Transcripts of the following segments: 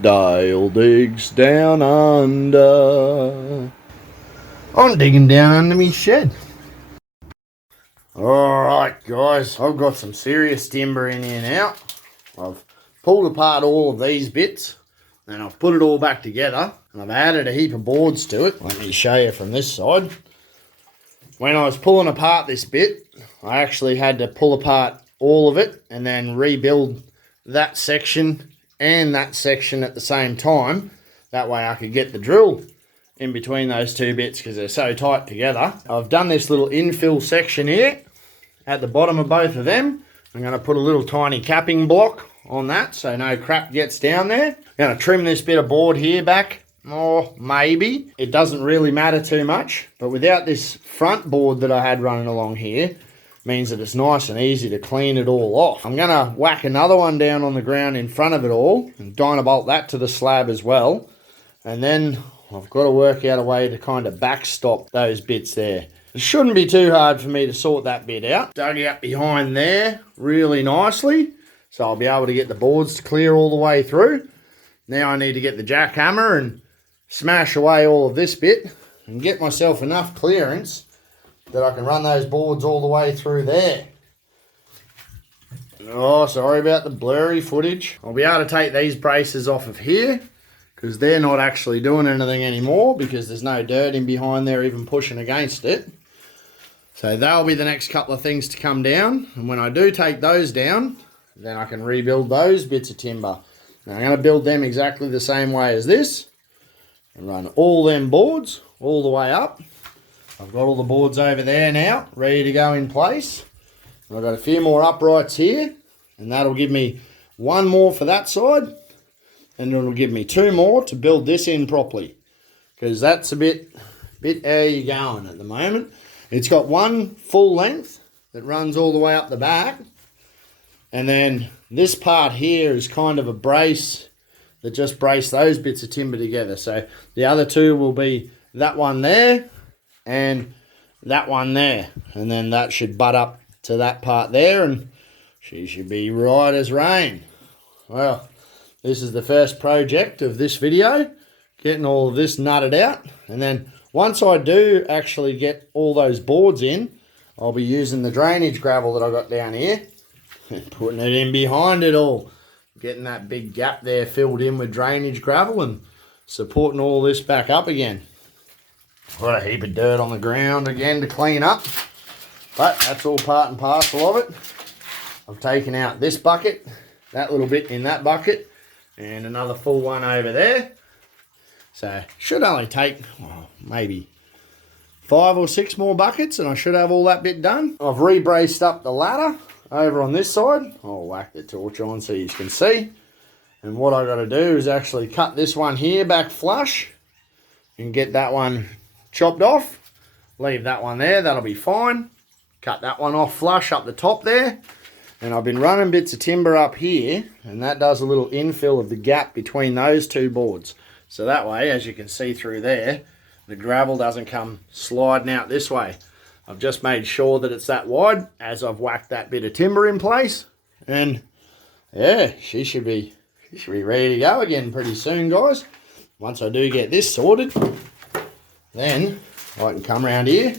Dale digs down under. I'm digging down under me shed. Alright guys, I've got some serious timber in here now. I've pulled apart all of these bits and I've put it all back together and I've added a heap of boards to it. Let me show you from this side. When I was pulling apart this bit, I actually had to pull apart all of it and then rebuild that section and that section at the same time. That way I could get the drill in between those two bits because they're so tight together. I've done this little infill section here at the bottom of both of them. I'm going to put a little tiny capping block on that so no crap gets down there. I'm going to trim this bit of board here back, or maybe. It doesn't really matter too much, but without this front board that I had running along here, means that it's nice and easy to clean it all off. I'm going to whack another one down on the ground in front of it all and dyna bolt that to the slab as well. And then I've got to work out a way to kind of backstop those bits there. It shouldn't be too hard for me to sort that bit out. Dug out behind there really nicely, so I'll be able to get the boards to clear all the way through. Now I need to get the jackhammer and smash away all of this bit and get myself enough clearance that I can run those boards all the way through there. Oh, sorry about the blurry footage. I'll be able to take these braces off of here because they're not actually doing anything anymore because there's no dirt in behind there even pushing against it. So they'll be the next couple of things to come down. And when I do take those down, then I can rebuild those bits of timber. Now I'm going to build them exactly the same way as this and run all them boards all the way up. I've got all the boards over there now, ready to go in place. I've got a few more uprights here, and that'll give me one more for that side, and it'll give me two more to build this in properly, because that's a bit how you going at the moment. It's got one full length that runs all the way up the back, and then this part here is kind of a brace that just brace those bits of timber together. So the other two will be that one there, and that one there, and then that should butt up to that part there, and she should be right as rain. Well, this is the first project of this video, getting all of this nutted out, and then once I do actually get all those boards in, I'll be using the drainage gravel that I got down here and putting it in behind it all, getting that big gap there filled in with drainage gravel and supporting all this back up again. Got a heap of dirt on the ground again to clean up, but that's all part and parcel of it. I've taken out this bucket, that little bit in that bucket, and another full one over there. So should only take maybe 5 or 6 more buckets and I should have all that bit done. I've re-braced up the ladder over on this side. I'll whack the torch on so you can see. And what I got to do is actually cut this one here back flush and get that one chopped off. Leave that one there, that'll be fine. Cut that one off flush up the top there. And I've been running bits of timber up here, and that does a little infill of the gap between those two boards. So that way, as you can see through there, the gravel doesn't come sliding out this way. I've just made sure that it's that wide as I've whacked that bit of timber in place. And yeah, she should be ready to go again pretty soon, guys. Once I do get this sorted, then I can come around here,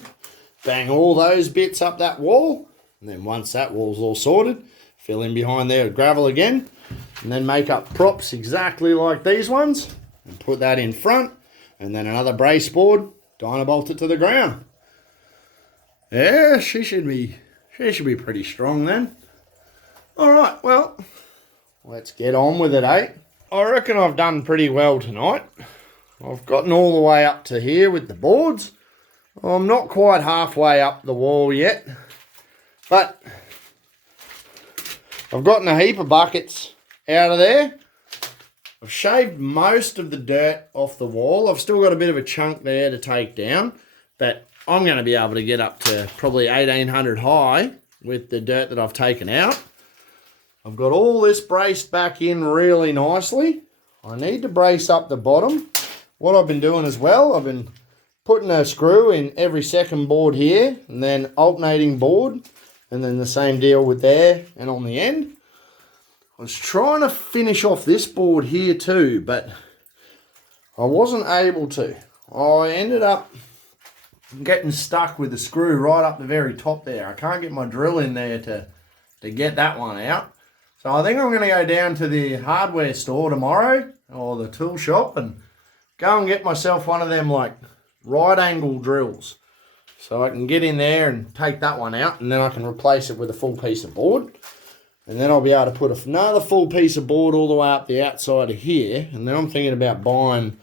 bang all those bits up that wall, and then once that wall's all sorted, fill in behind there with gravel again, and then make up props exactly like these ones, and put that in front, and then another brace board, dyna bolt it to the ground. Yeah, she should be pretty strong then. Alright, well, let's get on with it, eh? I reckon I've done pretty well tonight. I've gotten all the way up to here with the boards. I'm not quite halfway up the wall yet, but I've gotten a heap of buckets out of there. I've shaved most of the dirt off the wall. I've still got a bit of a chunk there to take down, but I'm going to be able to get up to probably 1800 high with the dirt that I've taken out. I've got all this braced back in really nicely. I need to brace up the bottom. What I've been doing as well, I've been putting a screw in every second board here and then alternating board, and then the same deal with there and on the end. I was trying to finish off this board here too, but I wasn't able to. I ended up getting stuck with the screw right up the very top there. I can't get my drill in there to get that one out. So I think I'm going to go down to the hardware store tomorrow, or the tool shop, and go and get myself one of them like right angle drills. So I can get in there and take that one out, and then I can replace it with a full piece of board. And then I'll be able to put another full piece of board all the way up the outside of here. And then I'm thinking about buying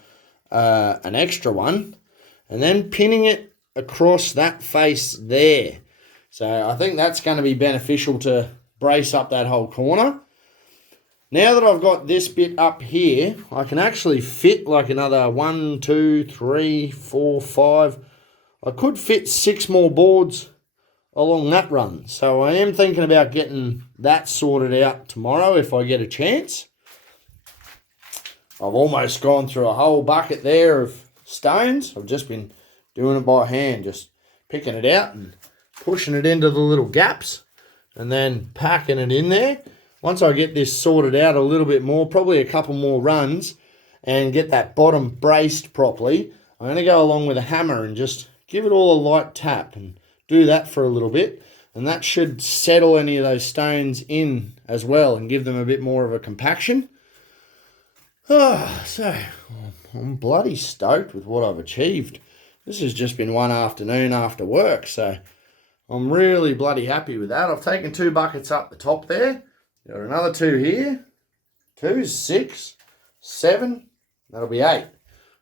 an extra one and then pinning it across that face there. So I think that's going to be beneficial to brace up that whole corner. Now that I've got this bit up here, I can actually fit like another 1, 2, 3, 4, 5. I could fit 6 more boards along that run. So I am thinking about getting that sorted out tomorrow if I get a chance. I've almost gone through a whole bucket there of stones. I've just been doing it by hand, just picking it out and pushing it into the little gaps and then packing it in there. Once I get this sorted out a little bit more, probably a couple more runs, and get that bottom braced properly, I'm going to go along with a hammer and just give it all a light tap and do that for a little bit, and that should settle any of those stones in as well and give them a bit more of a compaction. So I'm bloody stoked with what I've achieved. This has just been one afternoon after work, so I'm really bloody happy with that. I've taken 2 buckets up the top there. Got another 2 here. 2, 6, 7. That'll be 8.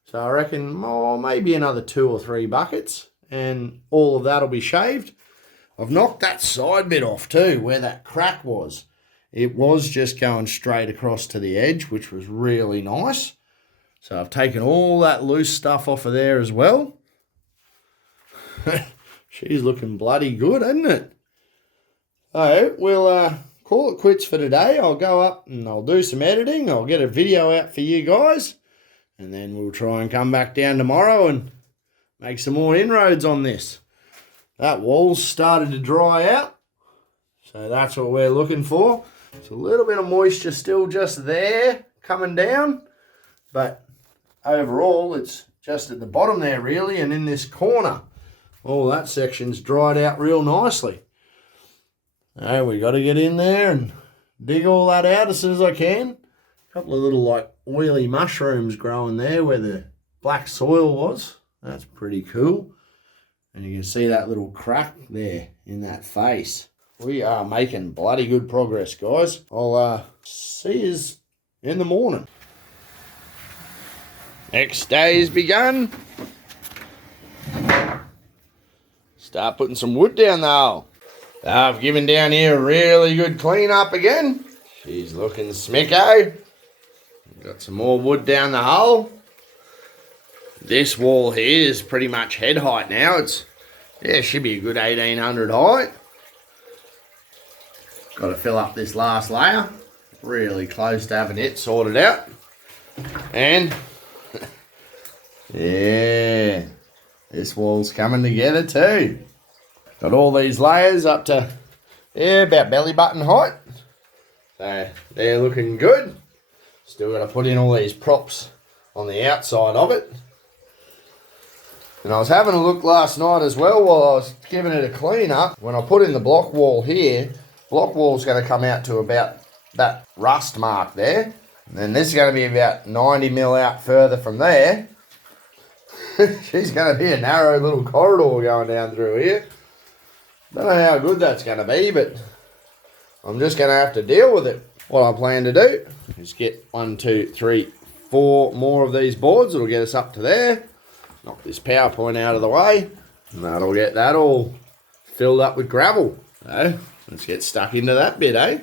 So I reckon maybe another 2 or 3 buckets, and all of that'll be shaved. I've knocked that side bit off too, where that crack was. It was just going straight across to the edge, which was really nice. So I've taken all that loose stuff off of there as well. She's looking bloody good, isn't it? So we'll call it quits for today. I'll go up and I'll do some editing. I'll get a video out for you guys. And then we'll try and come back down tomorrow and make some more inroads on this. That wall's started to dry out. So that's what we're looking for. It's a little bit of moisture still just there coming down. But overall, it's just at the bottom there really, and in this corner. All that section's dried out real nicely. Now we got to get in there and dig all that out as soon as I can. A couple of little like oily mushrooms growing there where the black soil was. That's pretty cool. And you can see that little crack there in that face. We are making bloody good progress, guys. I'll see you in the morning. Next day's begun. Start putting some wood down the hole. I've given down here a really good clean up again. She's looking smicko. Got some more wood down the hole. This wall here is pretty much head height now. It should be a good 1800 height. Got to fill up this last layer. Really close to having it sorted out. And yeah, this wall's coming together too. Got all these layers up to about belly button height. So they're looking good. Still got to put in all these props on the outside of it. And I was having a look last night as well while I was giving it a clean up. When I put in the block wall here, block wall's going to come out to about that rust mark there. And then this is going to be about 90 mil out further from there. She's going to be a narrow little corridor going down through here. Don't know how good that's going to be, but I'm just going to have to deal with it. What I plan to do is get 1, 2, 3, 4 more of these boards. It'll get us up to there. Knock this PowerPoint out of the way. And that'll get that all filled up with gravel. So let's get stuck into that bit, eh?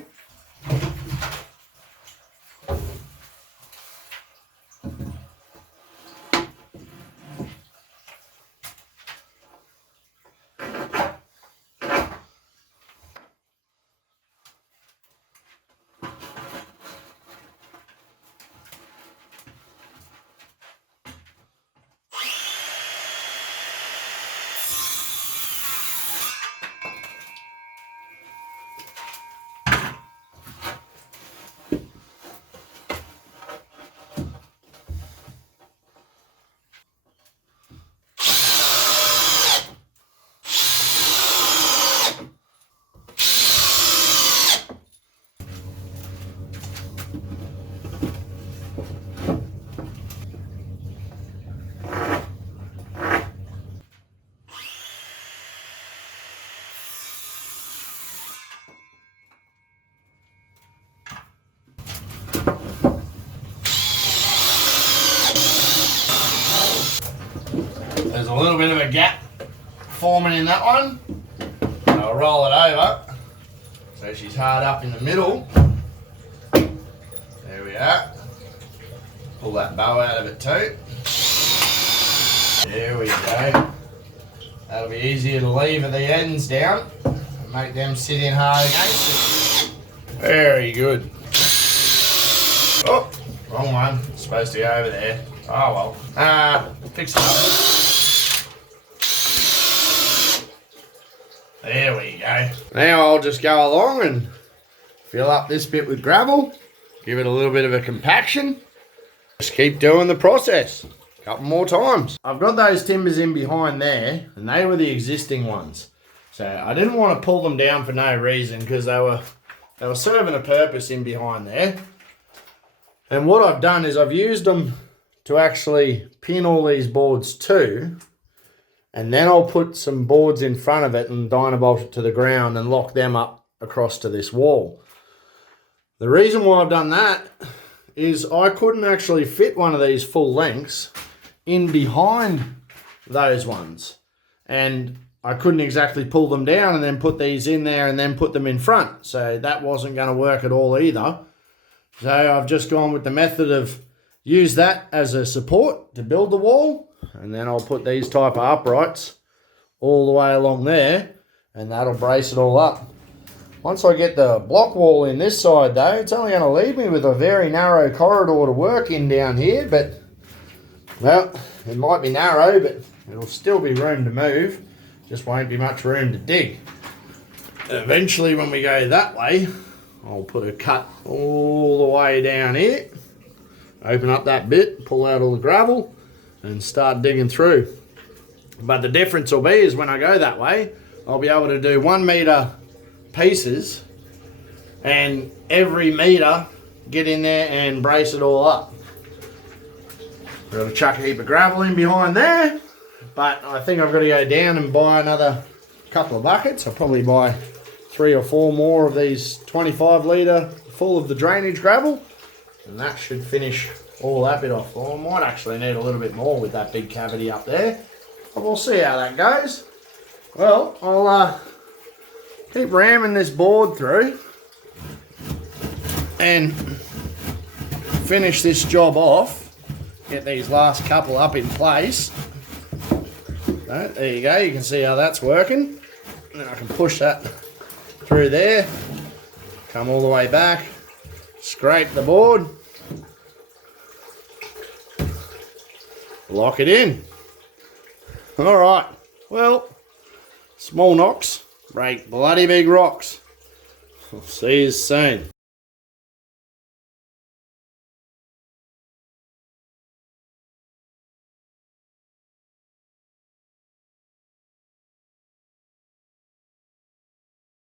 a little bit of a gap forming in that one. I'll roll it over so she's hard up in the middle. There we are. Pull that bow out of it too. There we go. That'll be easier to lever the ends down and make them sit in hard against it. Very good. Oh, wrong one. It's supposed to go over there. Oh well. Fix it up. There we go. Now I'll just go along and fill up this bit with gravel. Give it a little bit of a compaction. Just keep doing the process. A couple more times. I've got those timbers in behind there, and they were the existing ones. So I didn't want to pull them down for no reason because they were serving a purpose in behind there. And what I've done is I've used them to actually pin all these boards to, and then I'll put some boards in front of it and dyna bolt it to the ground and lock them up across to this wall. The reason why I've done that is I couldn't actually fit one of these full lengths in behind those ones. And I couldn't exactly pull them down and then put these in there and then put them in front. So that wasn't going to work at all either. So I've just gone with the method of use that as a support to build the wall. And then I'll put these type of uprights all the way along there. And that'll brace it all up. Once I get the block wall in this side though, it's only going to leave me with a very narrow corridor to work in down here, but, well, it might be narrow, but it'll still be room to move, just won't be much room to dig. Eventually when we go that way, I'll put a cut all the way down here, open up that bit, pull out all the gravel, and start digging through. But the difference will be is when I go that way, I'll be able to do 1 metre pieces and every metre get in there and brace it all up. I've got to chuck a heap of gravel in behind there, but I think I've got to go down and buy another couple of buckets. I'll probably buy 3 or 4 more of these 25 litre full of the drainage gravel, and that should finish all that bit off. Well, I might actually need a little bit more with that big cavity up there, but we'll see how that goes. Well, I'll keep ramming this board through and finish this job off. Get these last couple up in place. So, there you go, you can see how that's working. And then I can push that through there, come all the way back, scrape the board, lock it in. Alright, well, small knocks break bloody big rocks. I'll see you soon.